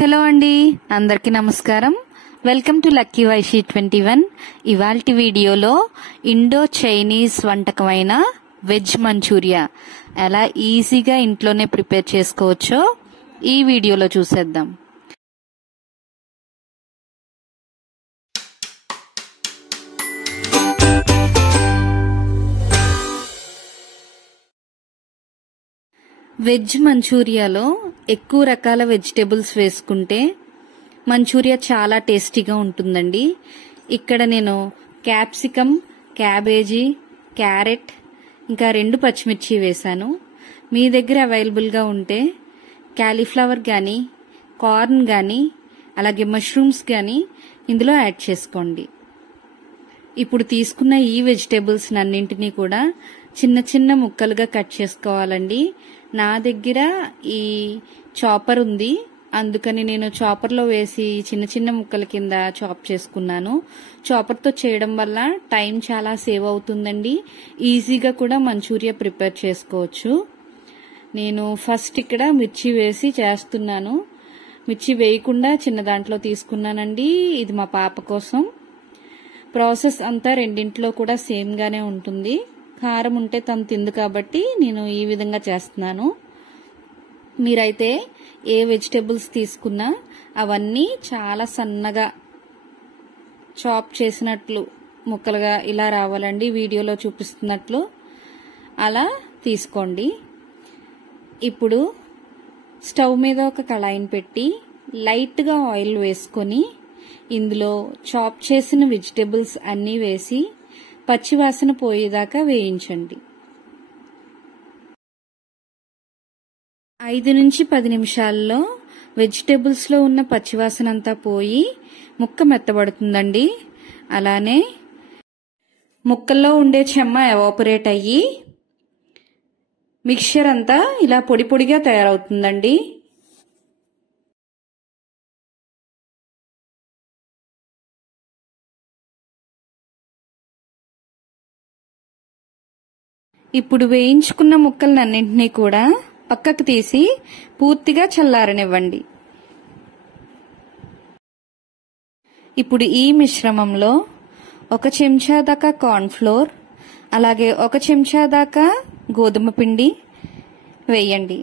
Hello అండి, అందరికీ నమస్కారం. Welcome to lucky వైషీ 21. ఇవాల్టి వీడియోలో ఇండో చైనీస్ వంటకమైన వెజ్ మంచూరియా ఎలా ఈజీగా ఇంట్లోనే ప్రిపేర్ చేసుకోవచ్చో ఈ వీడియోలో చూసేద్దాం. వెజ్ మంచూరియాలో ఎక్కువ రకాల వెజిటేబుల్స్ వేసుకుంటే మంచూరియా చాలా టేస్టీగా ఉంటుందండి. ఇక్కడ నేను క్యాప్సికమ్, క్యాబేజీ, క్యారెట్ ఇంకా 2 పచ్చిమిర్చి వేశాను. మీ దగ్గర అవైలబుల్గా ఉంటే క్యాలీఫ్లవర్ కానీ, కార్న్ కానీ, అలాగే మష్రూమ్స్ కానీ ఇందులో యాడ్ చేసుకోండి. ఇప్పుడు తీసుకున్న ఈ వెజిటేబుల్స్ అన్నింటినీ కూడా చిన్న చిన్న ముక్కలుగా కట్ చేసుకోవాలండి. నా దగ్గర ఈ చాపర్ ఉంది, అందుకని నేను చాపర్లో వేసి చిన్న చిన్న ముక్కల కింద చాప్ చేసుకున్నాను. చాపర్తో చేయడం వల్ల టైం చాలా సేవ్ అవుతుందండి. ఈజీగా కూడా మంచూరియా ప్రిపేర్ చేసుకోవచ్చు. నేను ఫస్ట్ ఇక్కడ మిర్చి వేసి చేస్తున్నాను. మిర్చి వేయకుండా చిన్న దాంట్లో తీసుకున్నానండి. ఇది మా పాప కోసం. ప్రాసెస్ అంతా రెండింట్లో కూడా సేమ్ గానే ఉంటుంది. కారం ఉంటే తను తిందు కాబట్టి నేను ఈ విధంగా చేస్తున్నాను. మీరైతే ఏ వెజిటేబుల్స్ తీసుకున్నా అవన్నీ చాలా సన్నగా చాప్ చేసినట్లు ముక్కలుగా ఇలా రావాలండి. వీడియోలో చూపిస్తున్నట్లు అలా తీసుకోండి. ఇప్పుడు స్టవ్ మీద ఒక కళాయిని పెట్టి లైట్గా ఆయిల్ వేసుకొని ఇందులో చాప్ చేసిన వెజిటేబుల్స్ అన్నీ వేసి పచ్చివాసన పోయేదాకా వేయించండి. 5 నుంచి 10 నిమిషాల్లో వెజిటేబుల్స్ లో ఉన్న పచ్చివాసన అంతా పోయి ముక్క మెత్తబడుతుందండి. అలానే ముక్కల్లో ఉండే చెమ్మ ఎవాపరేట్ అయ్యి మిక్చర్ అంతా ఇలా పొడి పొడిగా తయారవుతుందండి. ఇప్పుడు వేయించుకున్న ముక్కలన్నింటినీ కూడా పక్కకు తీసి పూర్తిగా చల్లారనివ్వండి. ఇప్పుడు ఈ మిశ్రమంలో 1 చెంచా దాకా కార్న్ ఫ్లోర్, అలాగే 1 చెంచా దాకా గోధుమ పిండి వేయండి.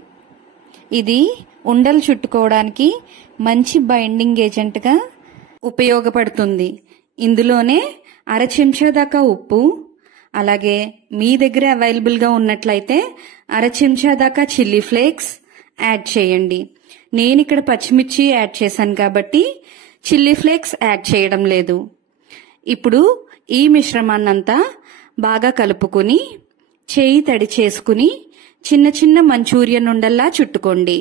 ఇది ఉండలు చుట్టుకోవడానికి మంచి బైండింగ్ ఏజెంట్గా ఉపయోగపడుతుంది. ఇందులోనే 1/2 చెంచా దాకా ఉప్పు, అలాగే మీ దగ్గర అవైలబుల్గా ఉన్నట్లయితే 1/2 చెంచా దాకా చిల్లీ ఫ్లేక్స్ యాడ్ చేయండి. నేను ఇక్కడ పచ్చిమిర్చి యాడ్ చేశాను కాబట్టి చిల్లీ ఫ్లేక్స్ యాడ్ చేయడం లేదు. ఇప్పుడు ఈ మిశ్రమాన్నంతా బాగా కలుపుకొని చేయి తడి చేసుకుని చిన్న చిన్న మంచూరియన్ ఉండల్లా చుట్టుకోండి.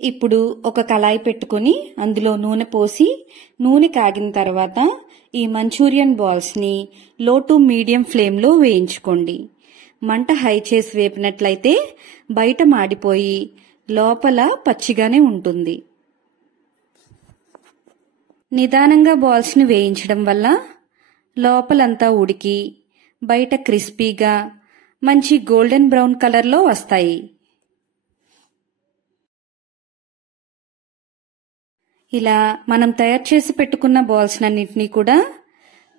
ఇప్పుడు ఒక కళాయి పెట్టుకుని అందులో నూనె పోసి నూనె కాగిన తర్వాత ఈ మంచూరియన్ బాల్స్ ని లో టు మీడియం ఫ్లేమ్ లో వేయించుకోండి. మంట హై చేసి వేపినట్లయితే బయట మాడిపోయి లోపల పచ్చిగానే ఉంటుంది. నిదానంగా బాల్స్ ని వేయించడం వల్ల లోపలంతా ఉడికి బయట క్రిస్పీగా మంచి గోల్డెన్ బ్రౌన్ కలర్ లో వస్తాయి. ఇలా మనం తయారు చేసి పెట్టుకున్న బాల్స్ అన్నింటినీ కూడా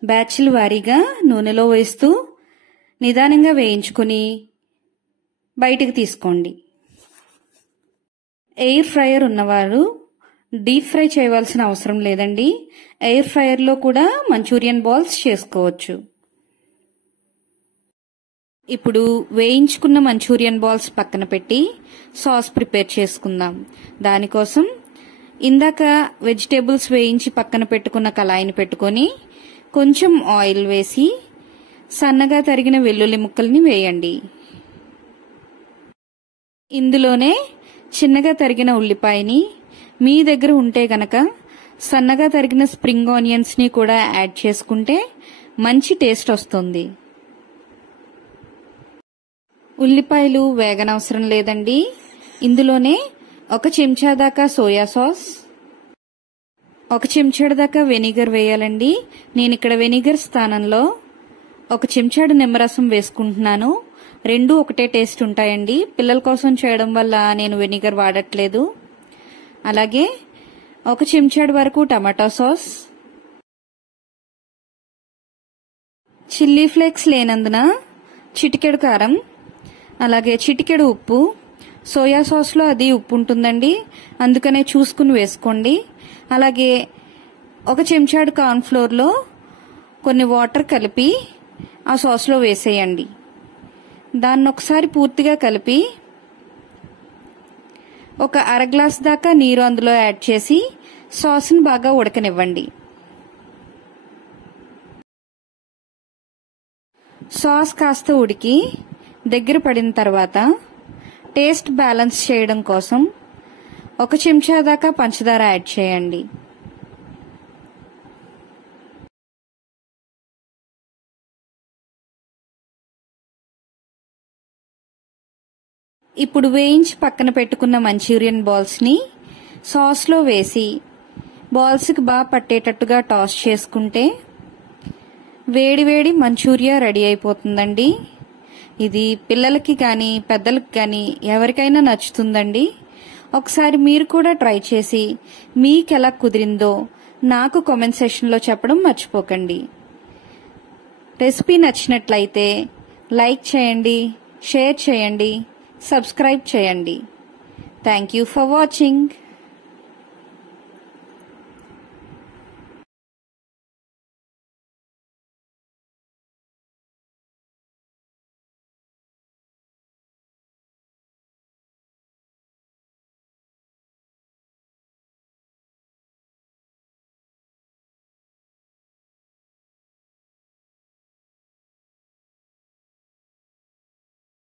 బ్యాచ్ల వారీగా నూనెలో వేస్తూ నిదానంగా వేయించుకుని బయటికి తీసుకోండి. ఎయిర్ ఫ్రైయర్ ఉన్నవారు డీప్ ఫ్రై చేయవలసిన అవసరం లేదండి. ఎయిర్ ఫ్రైయర్లో కూడా మంచూరియన్ బాల్స్ చేసుకోవచ్చు. ఇప్పుడు వేయించుకున్న మంచూరియన్ బాల్స్ పక్కన పెట్టి సాస్ ప్రిపేర్ చేసుకుందాం. దానికోసం ఇందాక వెజిటేబుల్స్ వేయించి పక్కన పెట్టుకున్న కళాయిని పెట్టుకొని కొంచెం ఆయిల్ వేసి సన్నగా తరిగిన వెల్లుల్లి ముక్కల్ని వేయండి. ఇందులోనే చిన్నగా తరిగిన ఉల్లిపాయని, మీ దగ్గర ఉంటే గనక సన్నగా తరిగిన స్ప్రింగ్ ఆనియన్స్ ని కూడా యాడ్ చేసుకుంటే మంచి టేస్ట్ వస్తుంది. ఉల్లిపాయలు వేగనవసరం లేదండి. ఇందులోనే 1 చెంచా దాకా సోయా సాస్, 1 చెంచాడు దాకా వెనిగర్ వేయాలండి. నేను ఇక్కడ వెనిగర్ స్థానంలో 1 చెంచాడు నిమ్మరసం వేసుకుంటున్నాను. రెండు ఒకటే టేస్ట్ ఉంటాయండి. పిల్లల కోసం చేయడం వల్ల నేను వెనిగర్ వాడట్లేదు. అలాగే 1 చెంచాడు వరకు టమాటా సాస్, చిల్లీ ఫ్లేక్స్ లేనందున చిటికెడు కారం, అలాగే చిటికెడు ఉప్పు. సోయా సాస్లో అది ఉప్పు ఉంటుందండి, అందుకనే చూసుకుని వేసుకోండి. అలాగే 1 చెంచాడు కార్న్ ఫ్లోర్లో కొన్ని వాటర్ కలిపి ఆ సాస్లో వేసేయండి. దాన్ని ఒకసారి పూర్తిగా కలిపి 1 అర గ్లాస్ దాకా నీరు అందులో యాడ్ చేసి సాస్ని బాగా ఉడకనివ్వండి. సాస్ కాస్త ఉడికి దగ్గర పడిన తర్వాత టేస్ట్ బ్యాలెన్స్ చేయడం కోసం 1 చెంచా దాకా పంచదార యాడ్ చేయండి. ఇప్పుడు వేయించి పక్కన పెట్టుకున్న మంచూరియన్ బాల్స్ ని సాస్ లో వేసి బాల్స్ కి బాగా పట్టేటట్టుగా టాస్ చేసుకుంటే వేడివేడి మంచూరియా రెడీ అయిపోతుందండి. ఇది పిల్లలకి కానీ పెద్దలకి కానీ ఎవరికైనా నచ్చుతుందండి. ఒకసారి మీరు కూడా ట్రై చేసి మీకు ఎలా కుదిరిందో నాకు కామెంట్ సెక్షన్లో చెప్పడం మర్చిపోకండి. రెసిపీ నచ్చినట్లయితే లైక్ చేయండి, షేర్ చేయండి, సబ్స్క్రైబ్ చేయండి. Thank you for watching.